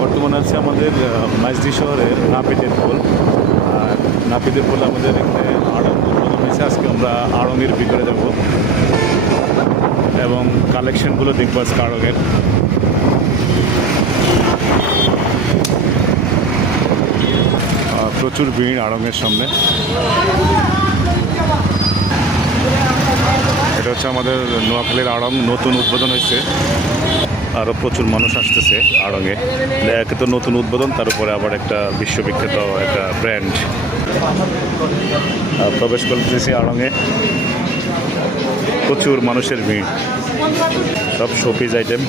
বর্তমানে আছে আমাদের মাইজদি শহরের নাপিতের পোল। আর নাপিতের পোল আমাদের এখানে আড়ং উদ্বোধন হয়েছে। আজকে আমরা আড়ংয়ের ভিতরে যাব এবং কালেকশনগুলো দেখবো আজকে আড়ংয়ের। প্রচুর ভিড় আড়ংয়ের সামনে। এটা হচ্ছে আমাদের নোয়াখালীর আড়ং, নতুন উদ্বোধন হয়েছে। আরও প্রচুর মানুষ আসতেছে আড়ংয়ে। একে তো নতুন উদ্বোধন, তার উপরে আবার একটা বিশ্ববিখ্যাত একটা ব্র্যান্ড। প্রবেশ করতেছি আড়ংয়ে, প্রচুর মানুষের ভিড়, সব শোপিস আইটেম।